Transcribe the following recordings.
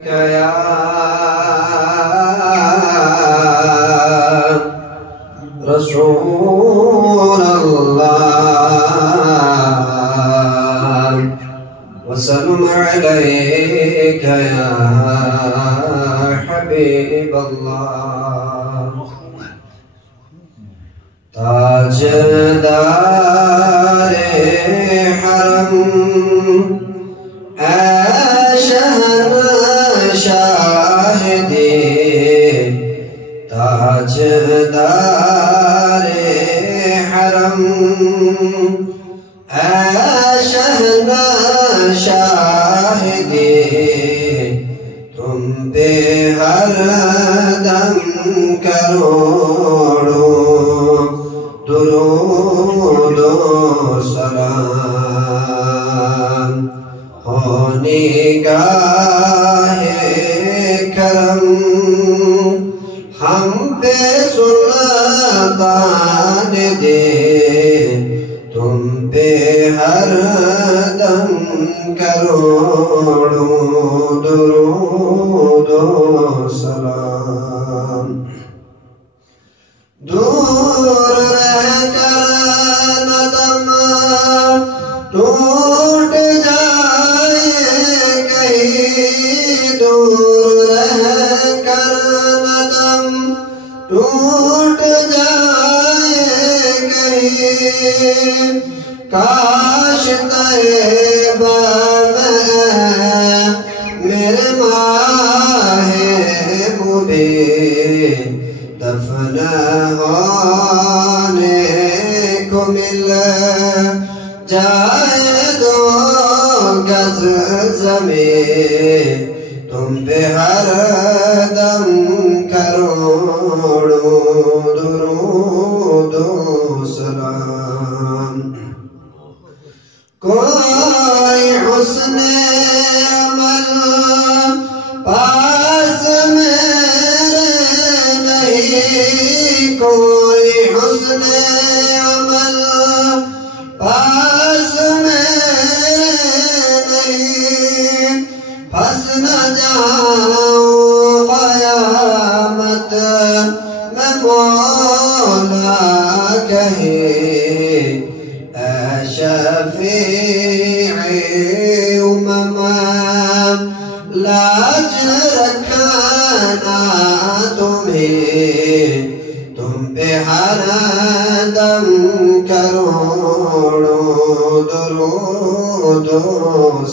يا رسول الله وسلم عليك يا حبيب الله تاجدار حرم شاہدی تاجدار حرم شہنا شاہدی تم پہ ہر دم کروڑوں درود و سلام ہو نگاہ کرم ہم پہ سلطان دے تم پہ ہر دم کروڑوں درود و سلام دور رہ کر نہ دم ٹوٹ جائے کہیں دور رہ کر نہ دم ٹوٹ جائے کہیں کاش طیبہ میں میرے ماہ مبین دفن ہونے کو مل جائے دو گز زمین تم پہ ہر دم کروڑوں درود و سلام کوئی حسن عمل پاس میرے نہیں کوئی حسن عمل پاس میرے نہیں پھنس نہ جاؤں قیامت میں مولا کہے اے شفیع امم لاج رکھنا تمہیں تم پہ ہر دم کروڑوں درود و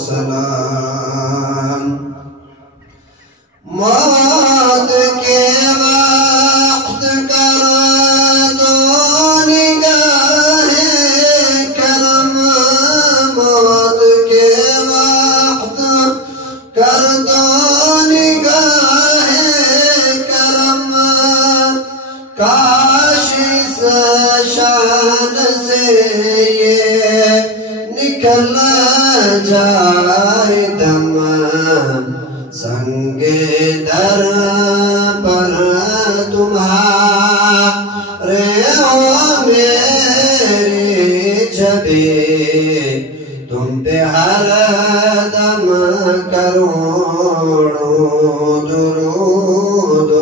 سلام موت کے وقت کر دو نگاہ کرم موت کے وقت کر دو نگاہ کرم کاش اس شان سے یہ نکل جائے دم سنگ در پر تمہارے ہو میری جبیں تم پہ ہر دم کروڑوں درود و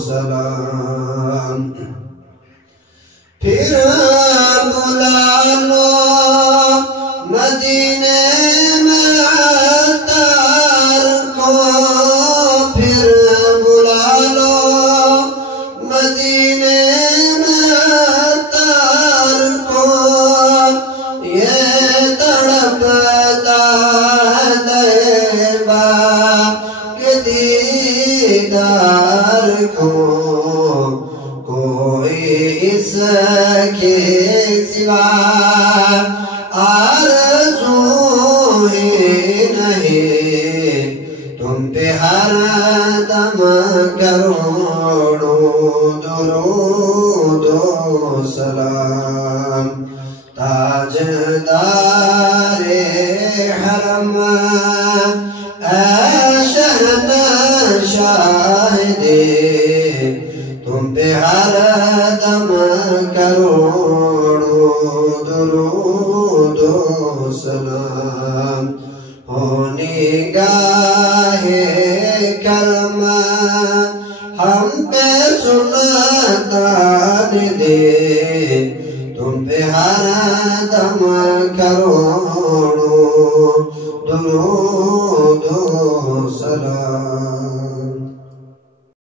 سلام پھر بلا لو مدینے میں عطار کو پھر بلا لو مدینے میں عطار کو یہ تڑپتا ہے طیبہ کے دیدار کو کوئی اس کے سوا آرزو ہی نہیں تم پہ ہر دم کروڑوں درود و سلام تاجدار حرم اے شہنا شاہدی تم پہ ہر دم کروڑوں درود و سلام ہو نگاہ احسان دے تم پہ ہر دم کروڑوں درود و سلام